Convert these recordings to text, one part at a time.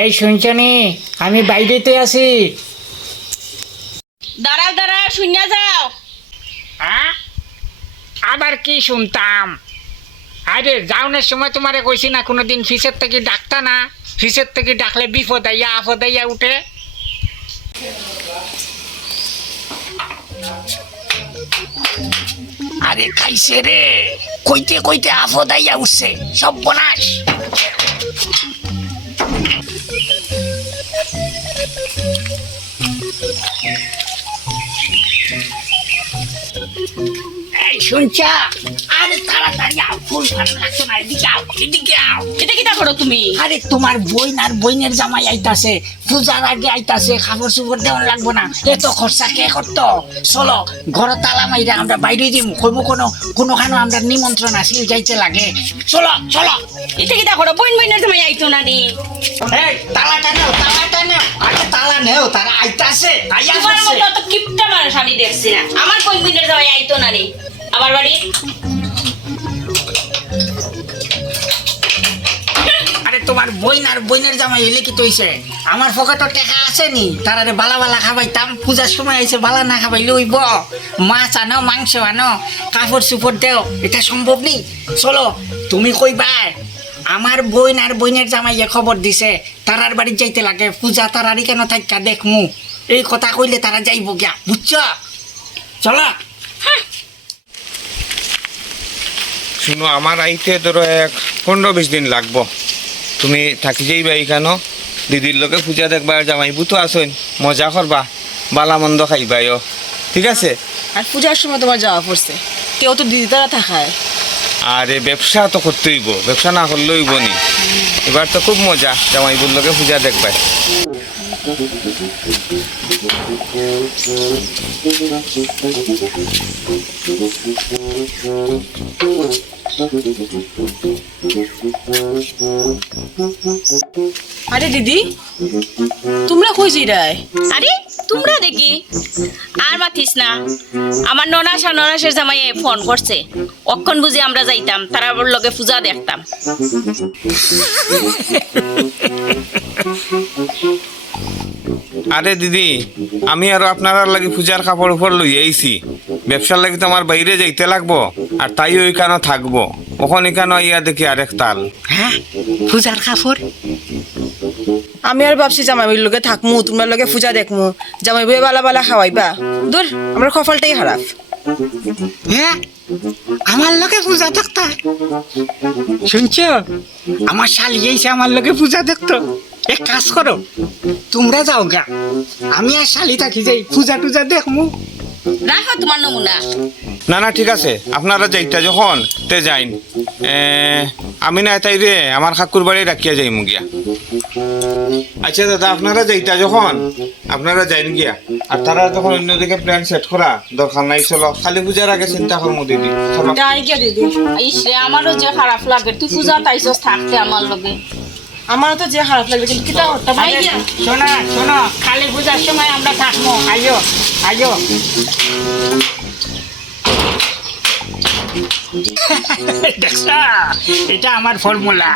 এই শুনছনি, আমি বাইরেতে আছি। দাঁড়াও দাঁড়াও, শুনিয়া যাও। হ্যাঁ, আবার কি শুনতাম? আরে যাওনের সময় তোমারে কইছি না, কোনোদিন ফিসের থেকে ডাকতা না। ফিসের থেকে ডাকলে বিপদ আইয়া আপদ আইয়া উঠে। আরে খাইছে রে, কইতে কইতে আপদ আইয়া উঠছে, সব বনাস। এই শুনছা, আরে তাড়াতাড়ি আও, ফুল ফাটা লাগতো না, এদিকে আও, এদিকে আও। এটা কি করো তুমি? আরে তোমার বইন আর বইনের জামাই আইতাছে, পূজার আগে আইতাছে, খাবার সুবর দেওয়ার লাগবো না, এত খরচা কে করতো? চলো ঘরে তালা মাইরা আমরা বাইরে দিম, কইব কোনোখানে আমরা নিমন্ত্রণ আসিল যাইতে লাগে। চলো চলো। এটা কি করো? বইন বইনের তুমি আইতো না নি? এই তালাটা নেও, তালাটা নেও, আগে তালা নেও, তারা আইতাছে, আইয়া তোমার পড়ছে। মতো অত কিপটা মানুষ আমি দেখছি না। আমার বইন বইনের জামাই আইতো না নি আমার বাড়ি? আরে তোমার বইন আর বইনের জামাই এলে কি তৈছে? আমার পকেটে টাকা আছে নি, তারারে বালা বালা খাবাইতাম। পূজার সময় আইছে, বালা না খাবাইলে হইব? মাছ আনো, মাংস আনো, কাপড় চুপড় দেও, এটা সম্ভব নেই। চলো, তুমি কইবা আমার বইন আর বইনের জামাইয়ে খবর দিছে তারার বাড়ি যাইতে লাগে, পূজা তারারই কেন থাকা দেখমু। এই কথা কইলে তারা যাইব গিয়া, বুঝছ? চলো। শুনো, আমার আইতে ধরো 15-20 দিন লাগবো। তুমি থাকি যাইবা এইখান, দিদির লোকে পূজা দেখবা, জামাইবু তো আসইন, মজা করবা, বালা মন্দ খাইবাইও, ঠিক আছে? আর পূজার সময় তোমার যাওয়া পড়ছে, কেউ তো দিদি তারা থাকায়। আরে ব্যবসা তো করতে হইব, ব্যবসা না করলে হইব নি। এবার তো খুব মজা, জামাইবুর লোকে পূজা দেখবাই। আরে দিদি, তোমরা কই যাইরাই? আরে তোমরা দেখি আর মাতিস না। আমার ননাসের জামাই ফোন করছে, অক্ষণ বুঝি আমরা যাইতাম, তারা লগে পূজা দেখতাম। আরে দিদি, আমি আর আপনার লাগি পূজার কাপড় উপর লই আইছি। ব্যবসার লাগি তো আমার বাইরে যাইতে লাগবো, আর তাই ওইখানে থাকবো। ওখানে এখানে ইয়া দেখি আরেক তাল। হ্যাঁ, পূজার কাপড়। আমি আর ভাবছি জামাই বইয়ের লগে থাকমু, তোমরা লগে পূজা দেখমু, জামাই বইয়ে বালা বালা খাওয়াইবা। দূর, আমার কপালটাই খারাপ। হ্যাঁ, আমার লোকে পূজা দেখতো। শুনছো, আমার শালি এসে আমার লোকে পূজা দেখতো। এক কাজ করো, তোমরা যাও গা, আমি আর শালি থাকি যাই, পূজা টুজা দেখমু। রাখো তোমার নমুনা। না না, ঠিক আছে, আপনারা যাইতা যখন তে যাইন। আমি না তাই রে আমার কাকুর বাড়ি রাখিয়া যাই মুগিয়া। আচ্ছা দাদা, আপনারা যাইতা যখন আপনারা যাইন গিয়া, আর তারা যখন অন্যদিকে প্ল্যান সেট করা দরকার নাই। চলো, খালি পূজার আগে চিন্তা করবো দিদি। চলো। যাই গিয়া দিদি, ইসরে আমারও যে খারাপ লাগে, তুই পূজা তাইছস থাকতে আমার লগে। আমারও তো যে খারাপ লাগবে, কিন্তু কিটা করতাম? আই গিয়া। শোনো শোনো, কালী পূজার সময় আমরা থাকবো, আইও আইও। দেখছা, এটা আমার ফর্মুলা।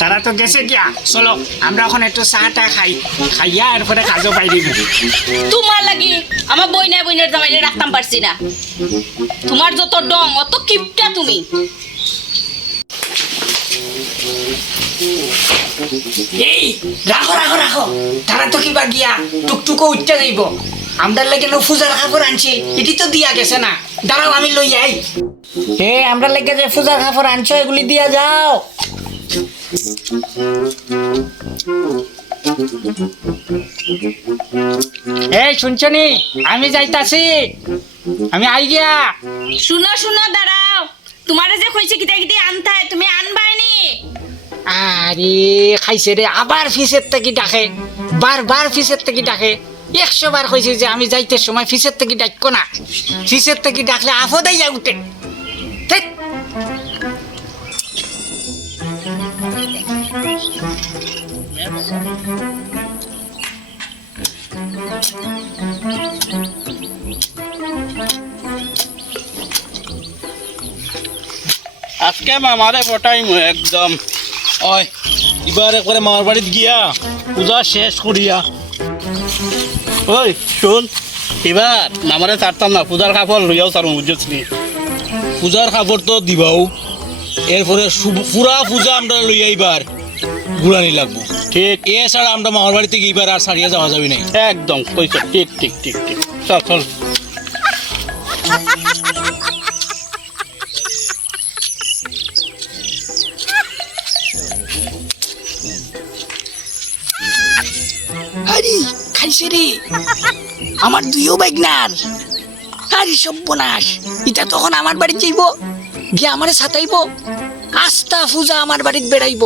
তারা তো গেছে গিয়া, চলো আমরা এখন একটু চাটা খাই, খাইয়া এরপরে কাজও পাই দিবি। তোমার লাগি আমার বইনের জামাইলে রাখতাম পারছি না। তোমার যত ডং, অত কিপটা তুমি। এই রাখো রাখো রাখো, তারা তো কিবা গিয়া টুকটুকো উঠতে যাইব। আমরা লাগে পূজার কাপড় আনছি, এটি তো দিয়া গেছে না। দাঁড়াও, আমি লই যাই। আমরা লেগে যে পূজার কাপড় আনছো, এগুলি দিয়া যাও। এই শুনছনি, আমি যাইতাছি, আমি আই গিয়া। শুনো শুনো, দাঁড়াও। তোমারে যে কইছে কিটা কিটা আনতাই, তুমি আনবাইনি। আরে খাইছে রে, আবার ফিসের থেকে ডাকে, বারবার ফিসের থেকে ডাকে। 100 বার কইছে যে আমি যাইতে সময় ফিসের থেকে ডাকো না, ফিসের থেকে ডাকলে আপদাই যা উঠে। ঠিক। আজকে মামারে পটাইমু একদম। ওই এবার একবারে মামার বাড়িত গিয়া পূজা শেষ করিয়া ওই শোন এবার আমারে ছাড়তাম না পূজার কাপড় লইয়াও ছাড়ুন বুঝছিস পূজার কাপড় তো দিবাও এরপরে পুরা পূজা আমরা লইয়া এবার ঘুরানি লাগবো ঠিক এ ছাড়া আমরা মামার বাড়িতে গিয়ে আর ছাড়িয়া যাওয়া যাবে নাই একদম কইছ ঠিক ঠিক ঠিক ঠিক চল চল আরে খাইছে রে আমার দুইও বাইকনার। আরে সর্বনাশ, এটা তখন আমার বাড়ি যাইব, গিয়ে আমারে সাতাইব, আস্তা পূজা আমার বাড়িত বেড়াইব,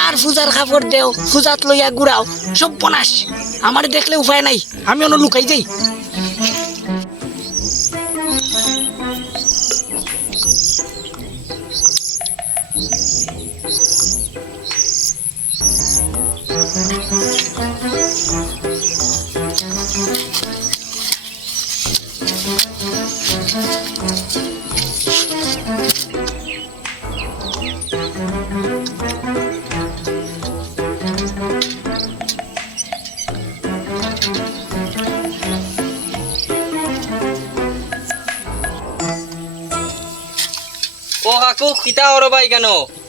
আর পূজার কাপড় দেও, পূজাত লইয়া ঘুরাও। সর্বনাশ, আমার দেখলে উপায় নাই, আমি অন্য লুকাই যাই। ও কাকু কিতা ওর ভাই কেন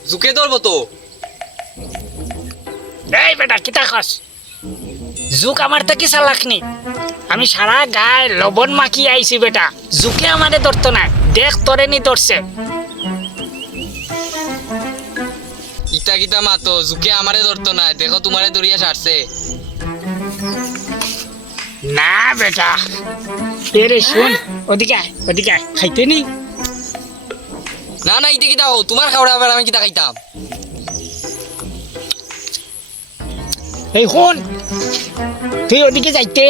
ঝুঁকে ধরবো তো? এই বেটা কিতা খাস? জুক আমার তো কি চালাকনি, আমি সারা গায়ে লবণ মাখিয়ে আইছি বেটা, জুকে আমারে ধরতো না, দেখ তোরে নি ধরছে। ইতা কিতা মাতো ঝুঁকে আমারে ধরতো না, দেখো তোমারে ধরিয়া সারছে। না বেটা, এরে শুন, ওদিকে আয়, ওদিকে আয়, খাইতে নি। না না ইতে কিতা হো, তোমার খাওয়া আবার আমি কিতা খাইতাম? এই শুন, তুই ওদিকে যাইতে,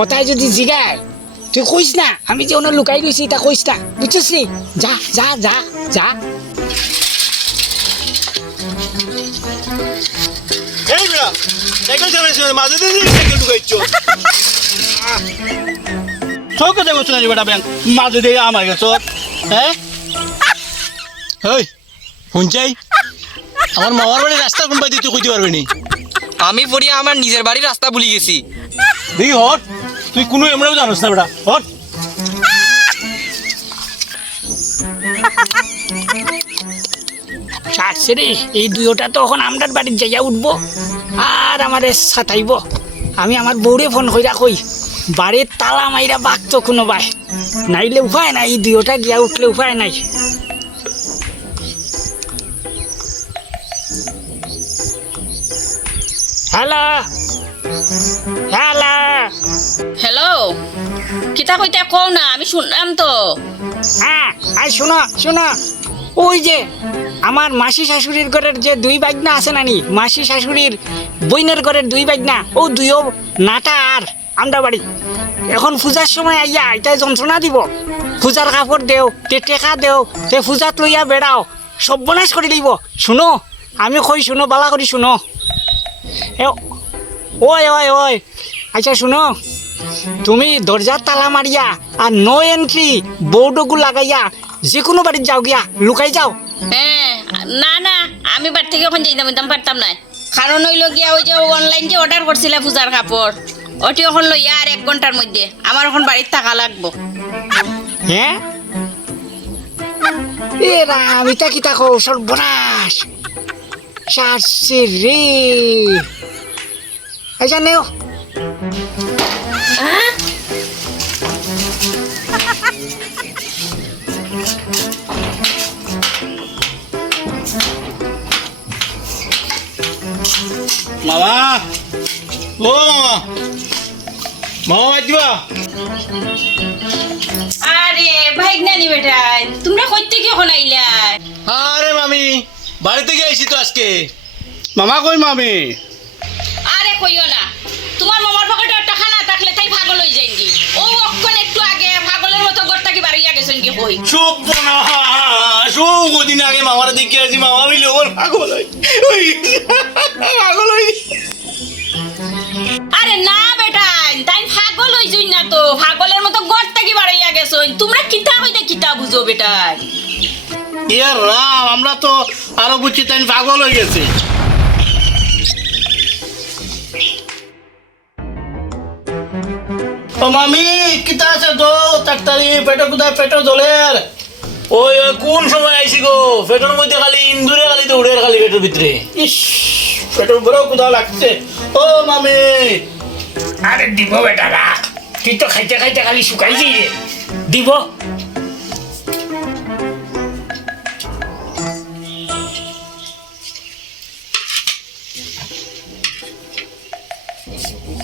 ওটাই যদি জিগায় তুই কইস না আমি যে ওনার লুকাই রয়েছি, তা কইস না, বুঝছিস নি? যা যা যা যা। এই বেড়া সাইকেল চালাইছ মাঝে দিয়ে সাইকেল ঢুকাইছ চৌকে দেখো শুনে বেটা ব্যাংক মাঝে দিয়ে আমার গেছ হ্যাঁ ওই শুনছাই আমার মামার বাড়ির রাস্তা কোন পাই তুই কইতে পারবি নি আমি পড়িয়া আমার নিজের বাড়ির রাস্তা ভুলি গেছি। দেখি হট তুই কোনো এমরাও জানোস না বেটা হট ছাড়ছে রে, এই দুইটা তো এখন আমরার বাড়ির যাইয়া উঠবো আর আমারে সাতাইব। আমি আমার বউরে ফোন কইরা কই বাড়ির তালা মাইরা বাঘতো কোনো ভাই, নাইলে উপায় নাই, এই দুইটা গিয়া উঠলে উপায় নাই। হ্যালো হ্যালো, হ্যালো কিতা কইতা কও না, আমি শুনলাম তো। হ্যাঁ আই শোনো শোনো, ওই যে আমার মাসি শাশুড়ির ঘরের যে দুই বাগনা আছে নানি, মাসি শাশুড়ির বইনের ঘরের দুই বাগনা, ও দুইও নাটা আর আমরা বাড়ি এখন পূজার সময় আইয়া এটাই যন্ত্রণা দিব, পূজার কাপড় দেও, তে টেকা দেও, তে পূজাত লইয়া বেড়াও, সর্বনাশ করে দিব। শুনো আমি কই, শুনো বালা করি শুনো। ওই ওই ওই, আচ্ছা শুনো, তুমি দরজার তালা মারিয়া আর নো এন্ট্রি বোর্ডগু লাগাইয়া যে কোনো বাড়ির যাও, গিয়া লুকাই যাও। হ্যাঁ না না, আমি বাড়ি থেকে ওখানে যাইতাম পারতাম না, কারণ হইল গিয়া ওই যে অনলাইন যে অর্ডার করছিল পূজার কাপড়, ওটি এখন লইয়া আর 1 ঘন্টার মধ্যে আমার এখন বাড়ির টাকা লাগবো। হ্যাঁ এরা আমি তা কি তাকো, সর্বনাশ সারছে রে। আচ্ছা নেও, মামা ও মামা মামা বাদ দিবা আরে ভাইক নানি বেটা, তোমরা কইতে কি এখন আইলা? আরে মামি বাড়িতে গিয়ে আইছি তো আজকে। মামা কই মামি? আরে কইও না, তোমার মামার পকেটে টাকা না থাকলে তাই পাগল হয়ে যাইনি। ও অক্ষণ একটু আগে পাগলের মতো গড়টা কি বাড়িয়া গেছেন কি কই? চুপ না কদিন আগে মামার দেখে আসি, মামা বলি ওর পাগল হই পাগল হই। আরে না বেটা, তাই পাগল হই জুই না তো, পাগলের মতো গড়টা কি বাড়িয়া গেছেন। তোমরা কিতা কইতে কিতা বুঝো বেটা? ইয়ার রাম, আমরা তো আরো বুঝছি তাই পাগল হয়ে গেছে। ও মামি কিতা আছে গো তাড়াতাড়ি পেটে কোথায় পেটে জলের ওই ওই কোন সময় আইছি গো পেটের মধ্যে খালি ইন্দুরে খালি দৌড়ে খালি পেটের ভিতরে ইস পেটের বড় কোথাও লাগছে ও মামি আরে দিব বেটা রাখ, তুই তো খাইতে খাইতে খালি শুকাই যাই রে, দিব।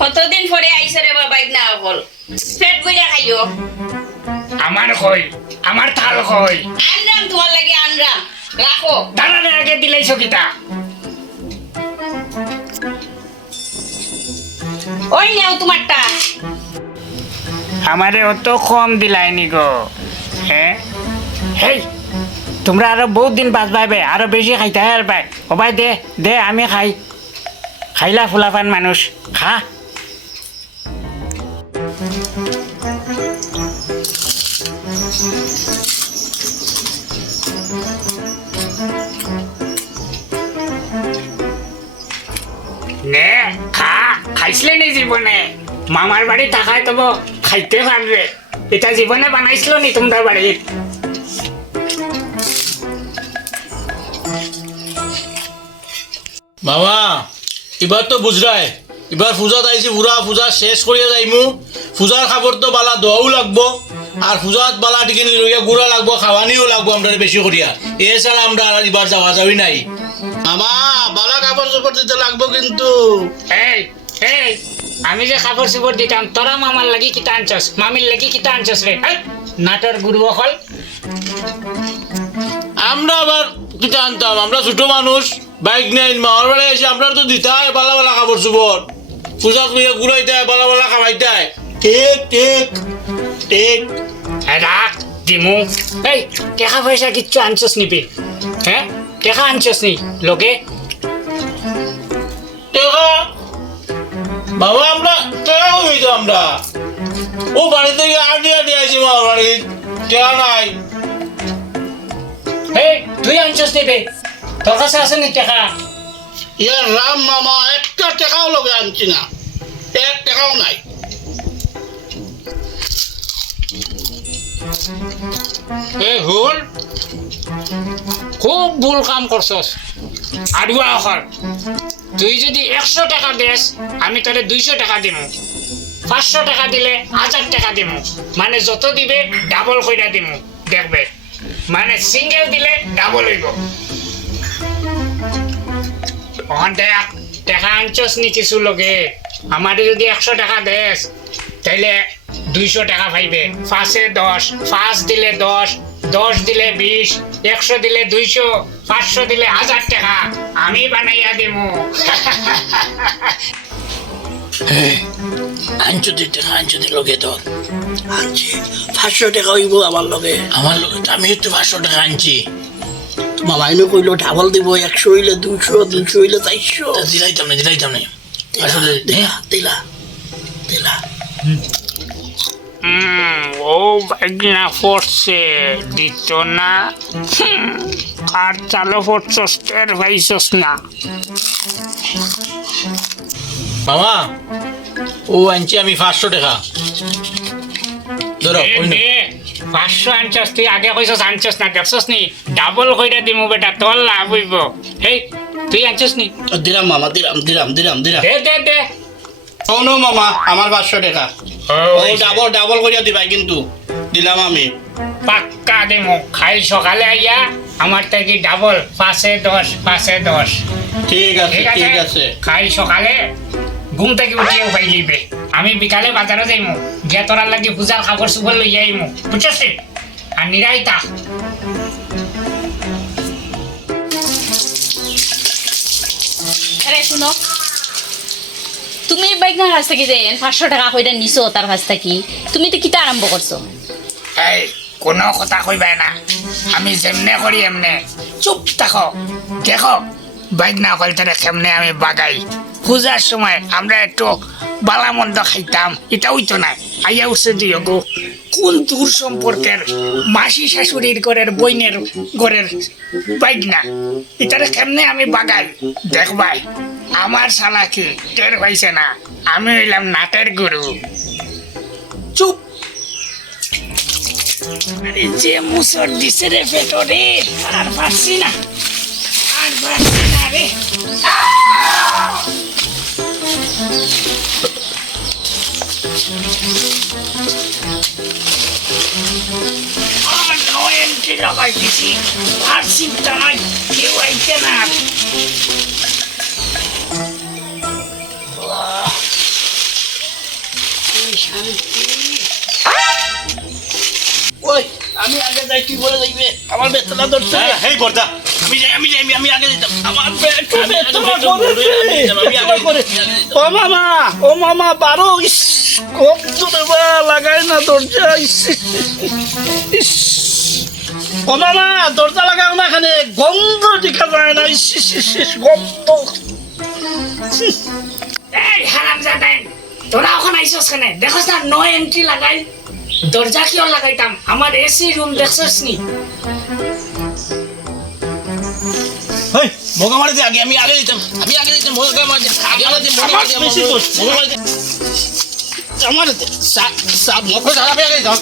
কতদিন পরে আইসে রে বাবা না হল পেট বইয়া খাইও আমার কই, আমার থাল কই, আনরাম তোমার লাগে আনরাম রাখো দাঁড়ানে আগে দিলেই সকিতা। ওই নাও তোমারটা আমারে অত কম দিলাইনি গো, হ্যাঁ হেই তোমরা আরো বহুত দিন বাঁচবাইবে, আরো বেশি খাইতে পারবে। ও ভাই দে দে, আমি খাই, খাইলা ফুলাফান মানুষ, খা। নে খা, খাইছিলে নি জীবনে? মামার বাড়ি থাকায় তব খাইতে পারবে, এটা জীবনে বানাইছিল নি তোমার বাড়ির? মামা এবার তো বুঝরাই এবার পূজাত আইছি পুরা পূজা শেষ করিয়া যাইমু পূজার খাবার তো বালা দোয়াও লাগবো আর পূজাত বালা টিকিনি লইয়া গুড়া লাগবো খাওয়ানিও লাগবো আমরা বেশি করিয়া এছাড়া আমরা আর এবার যাওয়া যাবি নাই মামা বালা কাপড় চোপড় দিতে লাগবো কিন্তু এই এই আমি যে কাপড় চোপড় দিতাম, তোরা মামার লাগি কিতা আনছস, মামির লাগি কিতা আনছস রে? নাটর গুরু হল। আমরা আবার কিটা আনতাম আমরা ছোট মানুষ বাইক নেই মামার বাড়ি এসে আপনার তো দিতে হয় বালা বালা কাপড় চোপড় পূজাত লইয়া ঘুরাইতে হয় বালা বালা খাওয়াইতে হয় ঠিক ঠিক ঠিক রাখ দিমু। এই টেকা পয়সা কিচ্ছু আনছস নিবি? হ্যাঁ টেকা আনছস নি লোকে? টেকা বাবা আমরা টেকা হইতো আমরা ও বাড়ি থেকে আডি আডি আইছি মামার বাড়ি টেকা নাই এই তুই আনছস নিবি? তোর কাছে আছে নি টেকা? ইয়ার রাম মামা একটা টেকাও লগে আনছি না এক টেকাও নাই এই ভুল, খুব ভুল কাম করছস। আড়ুয়া অকল, তুই যদি 100 টাকা দেস আমি তোরে 200 টাকা দিমু, 500 টাকা দিলে 1000 টাকা দিমু, মানে যত দিবে ডাবল কইরা দিমু, দেখবে মানে সিঙ্গেল দিলে ডাবল হইব। ওখান দেখ টাকা আনছস নি কিছু লগে? আমারে যদি 100 টাকা দেস তাইলে 200 টাকা পাইবে, 5 এ 10, 5 দিলে 10, 10 দিলে 20, 100 দিলে 200, 500 দিলে 1000 টাকা আমি বানাইয়া দিমু। আনছো দিতে আনছো দি লগে তোর আনছি 500 টাকা হইব আমার লগে আমি একটু 500 টাকা আনছি মামা এনে কইলো ডাবল দিব 100 হইলে 200 200 হইলে 400 দিলাইতাম না আসলে দিলা ও বাগনা পড়ছে দিত না, কার চালো পড়ছস টের পাইছস না? মামা ও আনছি আমি 500 টাকা ধরো ওই না 500 আনছস, তুই আগে কইছস আনছস না, দেখছস নি ডাবল কইরা দিমু বেটা, তোর লাভ হইব। হেই তুই আনছস নি? দিলাম মামা দিলাম দে দে দে। শোনো মামা আমার 500 টাকা ও ডাবল করিয়া দিবাই কিন্তু দিলাম আমি পাক্কা দিমু, খাই সকালে আইয়া আমার থেকে ডাবল 5 এ 10, 5 এ 10। ঠিক আছে খাই সকালে ঘুম থেকে উঠিয়ে উপাই লিবে, আমি বিকালে বাজারে যাইমু, গিয়া তোরার লাগি পূজার কাপড় চোপড় লইয়া আইমু, বুঝছস? আর নিরাইতা আরে শুনো তুমি বাইকনার কাছ থেকে যে 500 টাকা কইরা নিছো তার কাছ থেকে তুমি তো কিটা আরম্ভ করছো? এই কোনো কথা কইবাই না, আমি যেমনে করি এমনে চুপ থাকো। দেখো বাইক না কলতারে কেমনে আমি বাগাই, পূজার সময় আমরা একটু বালা মন্দ খাইতাম, এটা হইতো না। আইয়া উঠছে দুই গো, কোন দূর সম্পর্কের মাসি শাশুড়ির ঘরের বইনের ঘরের বাইক না, এটারে কেমনে আমি বাগাই দেখবাই। আমার শালাকে টের পাইছে না, আমি হইলাম নাটের গুরু। চুপ আরে যে মুসর দিছে রে পেটরে আর পারছি না রে আর নো এন্ট্রি লাগাই দিছি আর চিন্তা নাই কেউ আইতে না ওই আমি আগে যাই তুই বলে যাইবে আমার বেতনা ধরছে হেই বর্দা আমি আগে যেতাম আমার বেতনা ধরছে ও মামা বারো ইস কত জোরে বা লাগাই না দরজা ইস ইস ও মামা দরজা লাগাও না এখানে গন্ধ দেখা যায় না ইস ইস ইস ইস গন্ধ এই হারামজাদাই তোরা ওখানে আইসস কেন দেখছ না নো এন্ট্রি লাগাই দরজা কিও লাগাইতাম আমার এসি রুম দেখছস নি হেই মোগা মারি দে আগে আমি আগে যেতাম মোগা মারি দে আগে মারি দে মোগা মারি দে মোগা মারি দে আমার দে সাব মোগা দাঁড়া আমি আগে যাও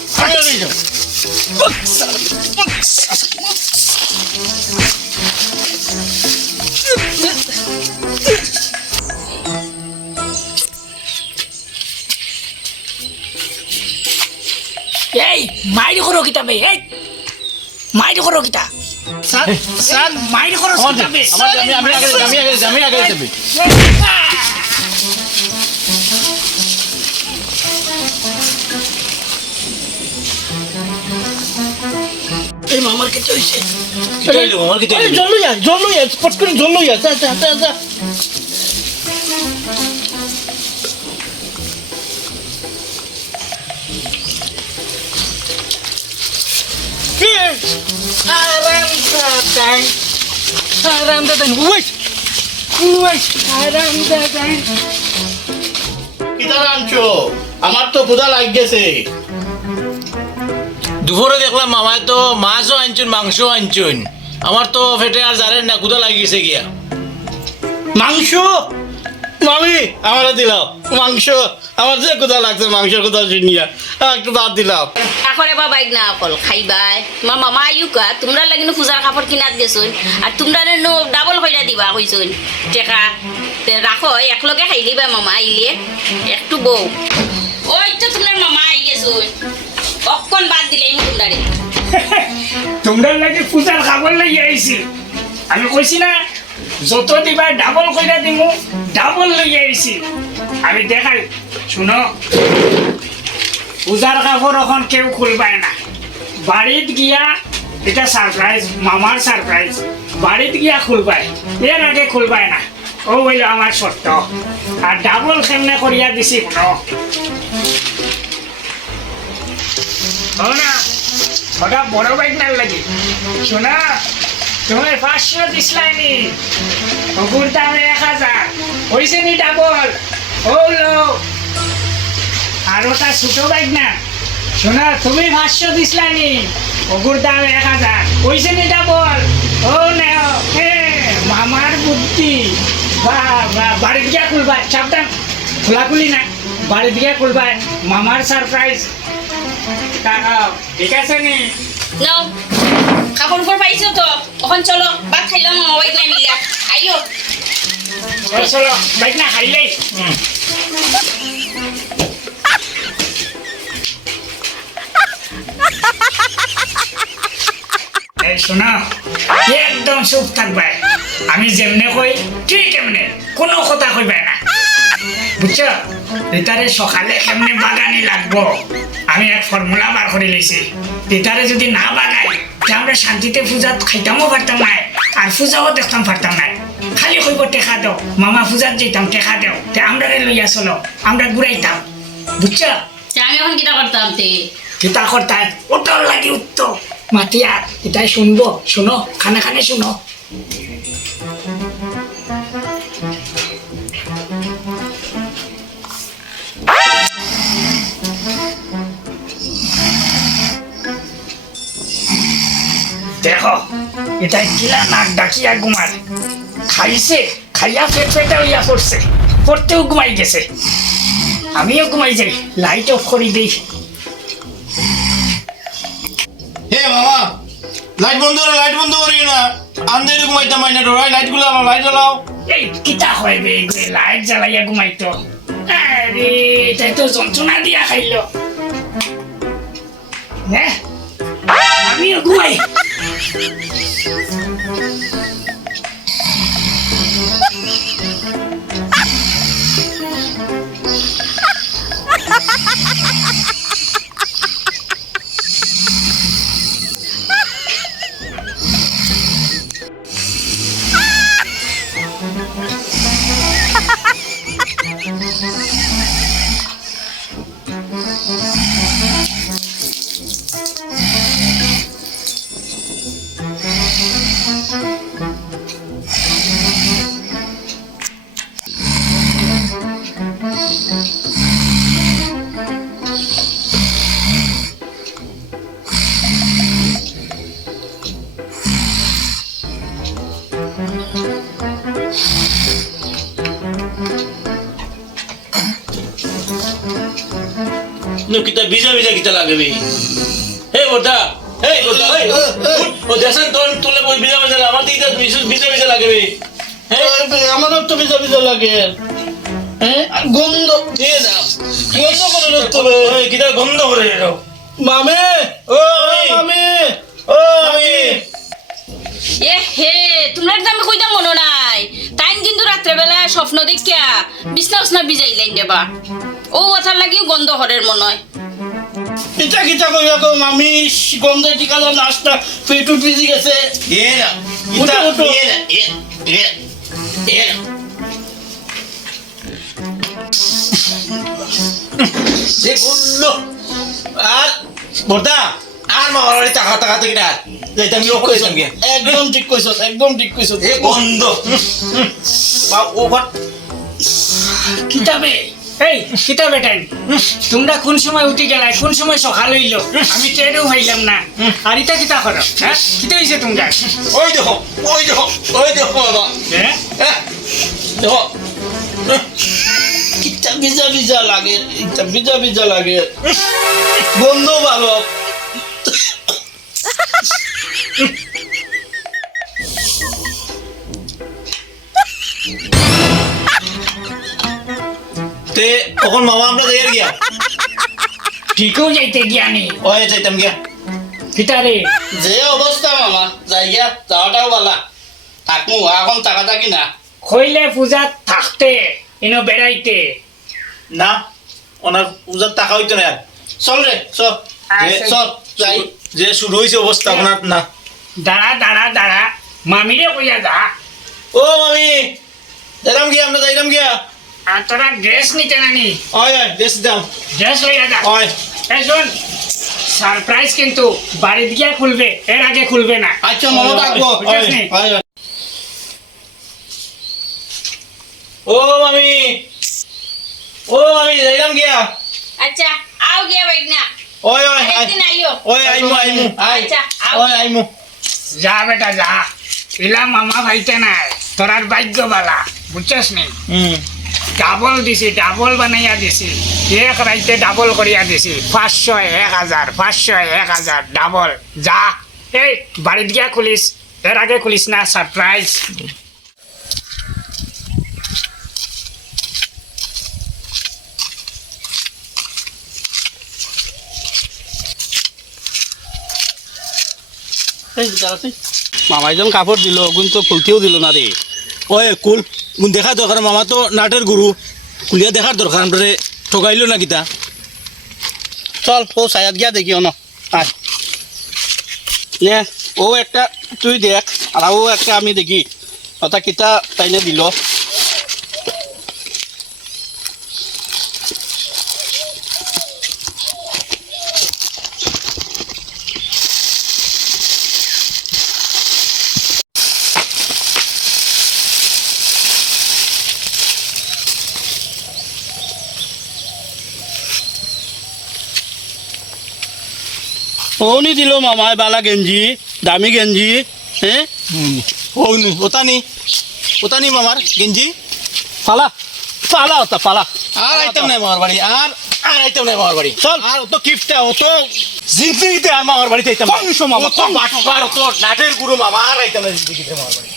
এই মাইর করো কিতাবে এই মাইর করো কিতা স্যার মাইর করো কিতাবে আমি আগে যাবি এই মামার কে হইছে জল লইয়া পট করে জল লইয়া যা আমার তো ক্ষুধা লাগ গেছে দুপুরে দেখলাম মামায় তো মাছও আনছুন মাংসও আনছুন আমার তো ফেটে আর জানেন না ক্ষুধা লাগি গেছে গিয়া মাংস মামি আমার দিলাও মাংস আমার যে কোথা লাগছে মাংসের কথা শুনিয়া একটু বাদ দিলাম এখন এবার বাইক না অকল খাইবাই তোমার মামা আইউকা তোমরা লাগিনো পূজার কাপড় কিনাত গেছুন আর তোমরা ডাবল কইরা দিবা কইছুন টেকা তে রাখো একলগে খাই দিবা মামা আইলে একটু বউ ওই তো তোমার মামা আই গেছুন অক্ষণ বাদ দিলে তোমরারে তোমরা লাগে পূজার খাবার লই আইছি আমি কইছি না যত দিবা ডাবল কইরা দিমু ডাবল লই আইছি আমি দেখাই শুনো পূজার কাপড় এখন কেউ খুলবায় না বাড়িত গিয়া এটা সারপ্রাইজ মামার সারপ্রাইজ বাড়িত গিয়া খুলবায় এর আগে খুলবায় না ও হইল আমার শর্ত আর ডাবল কেমনে করিয়া দিছি শুনো না ওটা বড় বাইক না লাগে শোনা তুমি 500 দিসলাইনি ওগুর দামে 1000 হইছে নি ডাবল হলো আর ওটা ছোট বাইক না শোনা তুমি 500 দিসলাইনি ওগুর দামে 1000 হইছে নি ডাবল ও নেও মামার বুদ্ধি বাড়িতে গিয়া খুলবা সাবধান খোলাখুলি না বাড়িতে গিয়া খুলবা মামার সারপ্রাইজ ঠিক আছে নি নাও কাপড় উপর পাইছো তো এখন চলো ভাত খাইলাম মামা বাইক না মিলিয়া আইও চলো বাইক না খাইলেই এই শোনা একদম চুপ থাকবে আমি যেমনে কই তুই কেমনে কোনো কথা কইবে না বুঝছো এটারে সকালে কেমনে বাগানি লাগবো আমি এক ফর্মুলা বার করে লইছি এটারে যদি না বাগাই তা আমরা শান্তিতে পূজা খাইতামও পারতাম না আর পূজাও দেখতাম পারতাম না খালি কইব টেকা দাও মামা পূজার যেতাম টেকা দাও তে আমরা লইয়া চলো আমরা ঘুরাইতাম বুঝছো আমি এখন কিটা করতাম তে কিতা করতাম ওটার লাগি উত্তর মাতিয়া এটাই শুনবো শুনো খানে খানে শুনো দেখো এটাই কিলা নাক ডাকিয়া ঘুমার খাইছে খাইয়া পেট পেটা হইয়া পড়ছে পড়তেও ঘুমাই গেছে আমিও ঘুমাই যাই লাইট অফ করে দিই মামা লাইট বন্ধ করি না আন্দারে ঘুমাইতাম মাইনা ডরাই লাইট গুলো আমার লাইট জ্বালাও এই কিতা হয় বে এগুলো লাইট জ্বালাইয়া ঘুমাইতো আরে তাই তো যন্ত্রণা দিয়া খাইলো হ্যাঁ আমিও ঘুমাই কিতা ভিজা কিতা লাগবে হে বড়দা এই বড়দা এই ও দেখেন তোর তুলে বই ভিজা আমার দিকে ভিজা লাগবে আমারও তো ভিজা ভিজা লাগে হ্যাঁ আর গন্ধ দিয়ে দাও গন্ধ করে তবে ওই কিতা গন্ধ করে দাও মামে ও মামে ও মামে এ হে তোমরা তো আমি কইতাম মনে নাই টাইম কিন্তু রাত্রেবেলা স্বপ্ন দেখিয়া বিছনা উছনা ভিজাইলেন দেবা ও কথার লাগিও গন্ধ হরের মনে হয় কিতা কিতা কইয়া গো মামি গন্ধে টিকালো নাস্তা পেটু ভিজি গেছে দিয়ে না উঠো, উঠো। গন্ধ আর বড়দা আর মামার বাড়ি টাকা কিনা যাইতাম কি ওপরে যাইতাম কি একদম ঠিক কইছস এ গন্ধ বা ওভার কিতাবে এই কিতাবে টাইম তোমরা কোন সময় উঠি গেলাই কোন সময় সকাল হইলো আমি ট্রেনেও হইলাম না আর এটা কিতা করো হ্যাঁ কিতা হইছে তোমরা ওই দেখো বাবা হ্যাঁ দেখো কিতা ভিজা ভিজা লাগে কিতা ভিজা ভিজা লাগে গন্ধ ভালো তে তখন মামা আমরা যাই গিয়া ঠিকও যাইতে গিয়ানি ওই যাইতাম গিয়া কিতারে যে অবস্থা মামা জায়গা যাওয়াটাও বালা থাকমু এখন টাকা থাকি না হইলে পূজাত থাকতে এনো বেড়াইতে না ওনার পূজার টাকা হইতো না আর চল রে চল আচ্ছা। চল যাই যে শুরু হয়েছে অবস্থা ওনার না দাঁড়া মামিরে কইয়া যা ও মামি যাইতাম গিয়া আর তোরা ড্রেস নিতে নানি ওই দেশ দাম ড্রেস লইয়া যা ওই এই শোন সারপ্রাইজ কিন্তু বাড়ি দিয়া খুলবে এর আগে খুলবে না আচ্ছা মনে থাকবো বুঝছিস নি? ও মামি যাইতাম গিয়া আচ্ছা আও গিয়া বাইক না ওই একদিন আইও আইমু আচ্ছা আও আইমু যা বেটা যা ইলা মামা ভাইতে নাই তোরার ভাগ্য বালা বুঝছিস নি ডাবল দিছি ডাবল বানাইয়া দিছি এক রাইতে ডাবল করিয়া দিছি 500 1000 ডাবল যা এই বাড়িত গিয়া খুলিস এর আগে খুলিস না সারপ্রাইজ মামাই যখন কাপড় দিল গুণ তো খুলতেও দিল না রে ওই কুল দেখা দরকার মামা তো নাটের গুরু কুলিয়া দেখার দরকার আমরা ঠকাইলো না কিতা চল ও সায়াত গিয়া দেখি অন আয় নে ও একটা তুই দেখ আর ও একটা আমি দেখি ওটা কিতা তাইনে দিল ওনি দিল মামায় বালা গেঞ্জি দামি গেঞ্জি হ্যাঁ ওটা নি মামার গেঞ্জি পালা পালা ওটা পালা আর আইতাম নাই মামার বাড়ি আর আর আইতাম না মামার বাড়ি চল আর তো কিপটা ও তো জিন্দিগিতে আর মামার বাড়িতে আইতাম না। অত বাটপার অত নাটের গুরু মামা আর আইতাম না জিন্দিগিতে মামার বাড়ি।